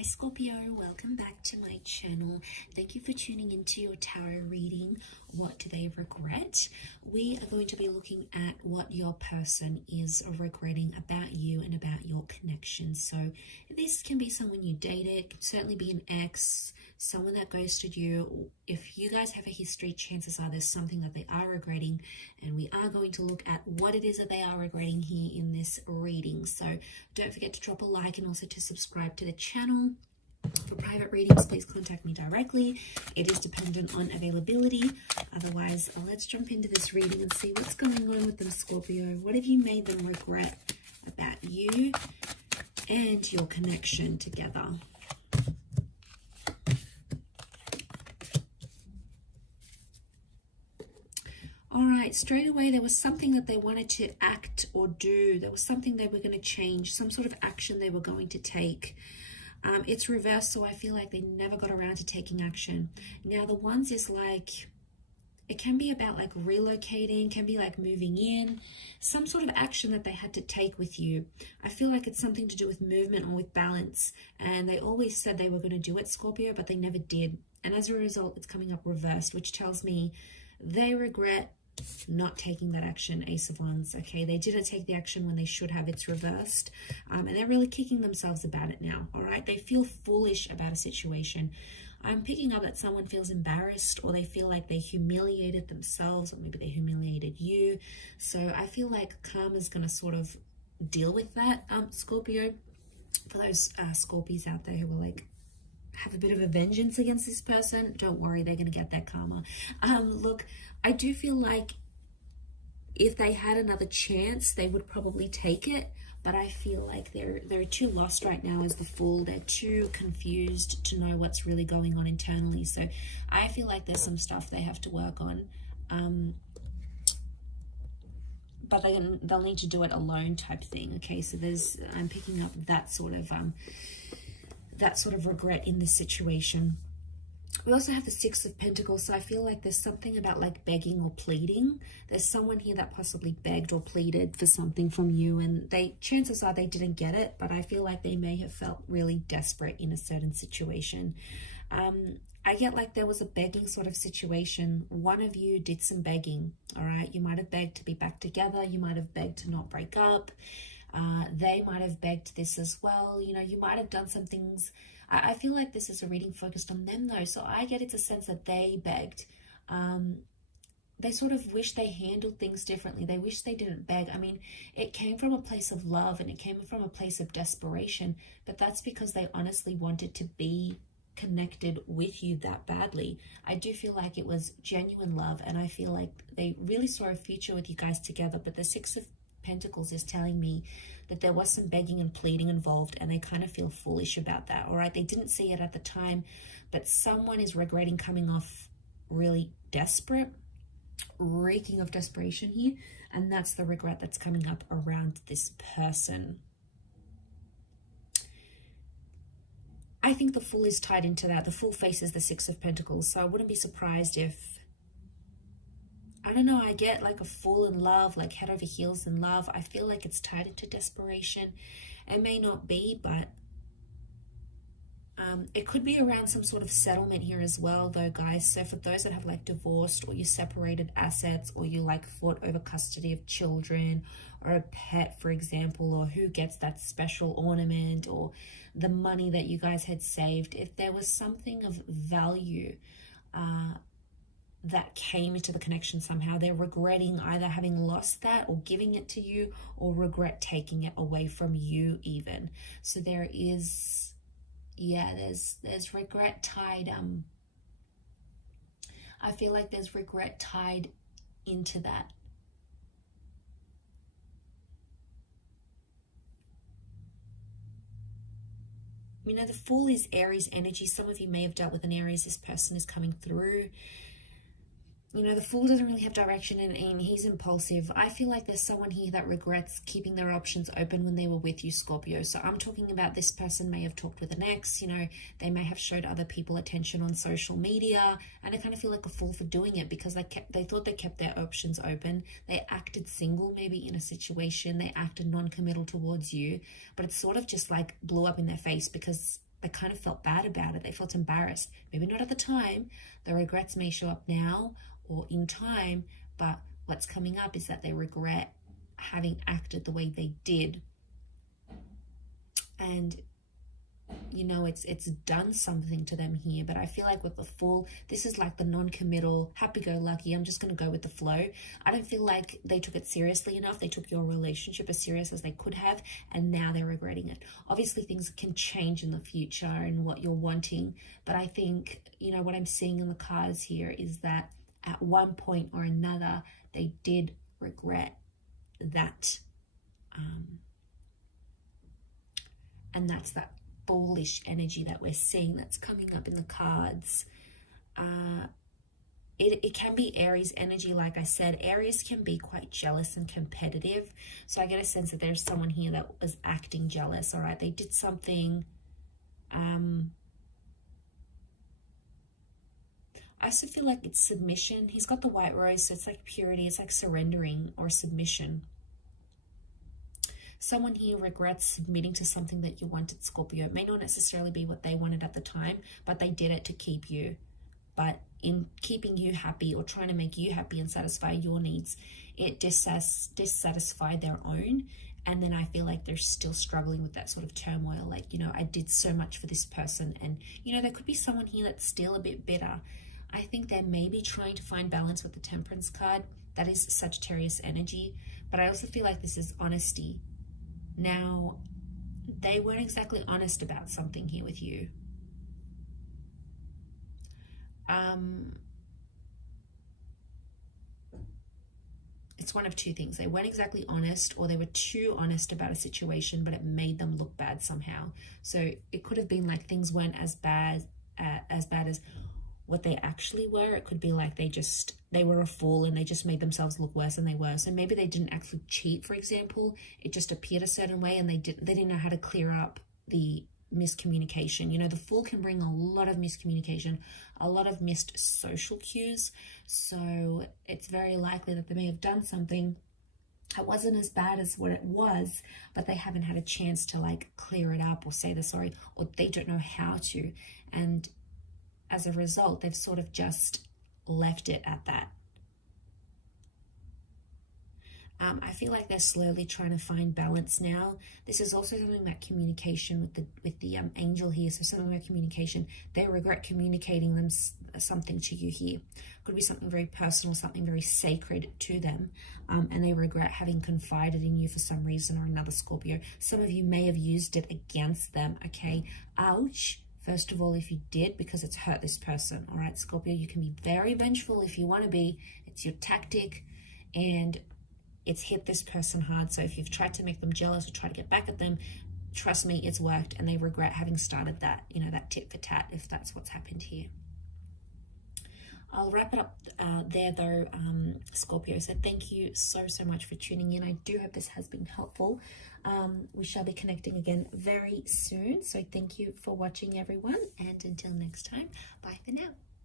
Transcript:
Hi Scorpio, welcome back to my channel. Thank you for tuning into your tarot reading. What do they regret? We are going to be looking at what your person is regretting about you and about your connection. So this can be someone you dated, can certainly be an ex, someone that ghosted you. If you guys have a history, chances are there's something that they are regretting, and we are going to look at what it is that they are regretting here in this reading. So don't forget to drop a like and also to subscribe to the channel. For private readings, please contact me directly. It is dependent on availability. Otherwise, let's jump into this reading and see what's going on with them, Scorpio. What have you made them regret about you and your connection together? All right, straight away, there was something that they wanted to act or do. There was something they were going to change, some sort of action they were going to take. It's reversed, so I feel like they never got around to taking action. Now, the ones is like, it can be about like relocating, can be like moving in, some sort of action that they had to take with you. I feel like it's something to do with movement or with balance. And they always said they were going to do it, Scorpio, but they never did. And as a result, it's coming up reversed, which tells me they regret not taking that action. Ace of Wands. Okay, they didn't take the action when they should have. It's reversed, and they're really kicking themselves about it now. All right, they feel foolish about a situation. I'm picking up that someone feels embarrassed, or they feel like they humiliated themselves, or maybe they humiliated you. So I feel like karma's going to sort of deal with that, Scorpio. For those Scorpios out there who are like, have a bit of a vengeance against this person, don't worry, they're going to get that karma. Look, I do feel like if they had another chance, they would probably take it, but I feel like they're too lost right now as the Fool. They're too confused to know what's really going on internally. So I feel like there's some stuff they have to work on, but they'll need to do it alone type thing. Okay, so I'm picking up that sort of regret in this situation. We also have the Six of Pentacles, so I feel like there's something about like begging or pleading. There's someone here that possibly begged or pleaded for something from you, and chances are they didn't get it, but I feel like they may have felt really desperate in a certain situation. I get like there was a begging sort of situation. One of you did some begging, all right? You might have begged to be back together. You might have begged to not break up. They might have begged this as well. You know, you might have done some things. I feel like this is a reading focused on them though. So I get it's a sense that they begged. They sort of wish they handled things differently. They wish they didn't beg. I mean, it came from a place of love and it came from a place of desperation, but that's because they honestly wanted to be connected with you that badly. I do feel like it was genuine love, and I feel like they really saw a future with you guys together. But the Six of Pentacles is telling me that there was some begging and pleading involved, and they kind of feel foolish about that. All right, they didn't see it at the time, but someone is regretting coming off really desperate, reeking of desperation here, and that's the regret that's coming up around this person. I think the Fool is tied into that. The Fool faces the Six of Pentacles, so I wouldn't be surprised if, I don't know, I get like a Fool in love, like head over heels in love. I feel like it's tied into desperation. It may not be, but it could be around some sort of settlement here as well though, guys. So for those that have like divorced, or you separated assets, or you like fought over custody of children or a pet, for example, or who gets that special ornament, or the money that you guys had saved, if there was something of value that came into the connection somehow, they're regretting either having lost that or giving it to you, or regret taking it away from you even. So there is, yeah, there's regret tied. I feel like there's regret tied into that. You know, the Fool is Aries energy. Some of you may have dealt with an Aries. This person is coming through. You know, the Fool doesn't really have direction and aim. He's impulsive. I feel like there's someone here that regrets keeping their options open when they were with you, Scorpio. So I'm talking about this person may have talked with an ex. You know, they may have showed other people attention on social media. And I kind of feel like a fool for doing it, because they thought they kept their options open. They acted single maybe in a situation. They acted non-committal towards you. But it sort of just like blew up in their face, because they kind of felt bad about it. They felt embarrassed. Maybe not at the time. The regrets may show up now or in time, but what's coming up is that they regret having acted the way they did. And you know, it's done something to them here. But I feel like with the Fool, this is like the non-committal, happy-go-lucky, I'm just going to go with the flow. I don't feel like they took it seriously enough. They took your relationship as serious as they could have, and now they're regretting it. Obviously, things can change in the future and what you're wanting, but I think, you know, what I'm seeing in the cards here is that at one point or another, they did regret that. And that's that bullish energy that we're seeing that's coming up in the cards. It can be Aries energy. Like I said, Aries can be quite jealous and competitive. So I get a sense that there's someone here that was acting jealous. All right, they did something. I also feel like it's submission. He's got the white rose, so it's like purity. It's like surrendering or submission. Someone here regrets submitting to something that you wanted, Scorpio. It may not necessarily be what they wanted at the time, but they did it to keep you. But in keeping you happy or trying to make you happy and satisfy your needs, it dissatisfied their own. And then I feel like they're still struggling with that sort of turmoil. Like, you know, I did so much for this person. And, you know, there could be someone here that's still a bit bitter. I think they're maybe trying to find balance with the Temperance card. That is Sagittarius energy. But I also feel like this is honesty. Now, they weren't exactly honest about something here with you. It's one of two things. They weren't exactly honest, or they were too honest about a situation, but it made them look bad somehow. So it could have been like things weren't as bad as what they actually were. It could be like they were a fool and they just made themselves look worse than they were. So maybe they didn't actually cheat, for example. It just appeared a certain way, and they didn't know how to clear up the miscommunication. You know, the Fool can bring a lot of miscommunication, a lot of missed social cues. So it's very likely that they may have done something that wasn't as bad as what it was, but they haven't had a chance to like clear it up or say they're sorry, or they don't know how to. And as a result, they've sort of just left it at that. I feel like they're slowly trying to find balance now. This is also something about communication with the angel here. So something about communication. They regret communicating something to you here. Could be something very personal, something very sacred to them. And they regret having confided in you for some reason or another, Scorpio. Some of you may have used it against them, okay? Ouch. First of all, if you did, because it's hurt this person, all right, Scorpio, you can be very vengeful if you want to be. It's your tactic, and it's hit this person hard. So if you've tried to make them jealous or try to get back at them, trust me, it's worked, and they regret having started that, you know, that tit for tat, if that's what's happened here. I'll wrap it up there though, Scorpio. So thank you so much for tuning in. I do hope this has been helpful. We shall be connecting again very soon. So thank you for watching, everyone. And until next time, bye for now.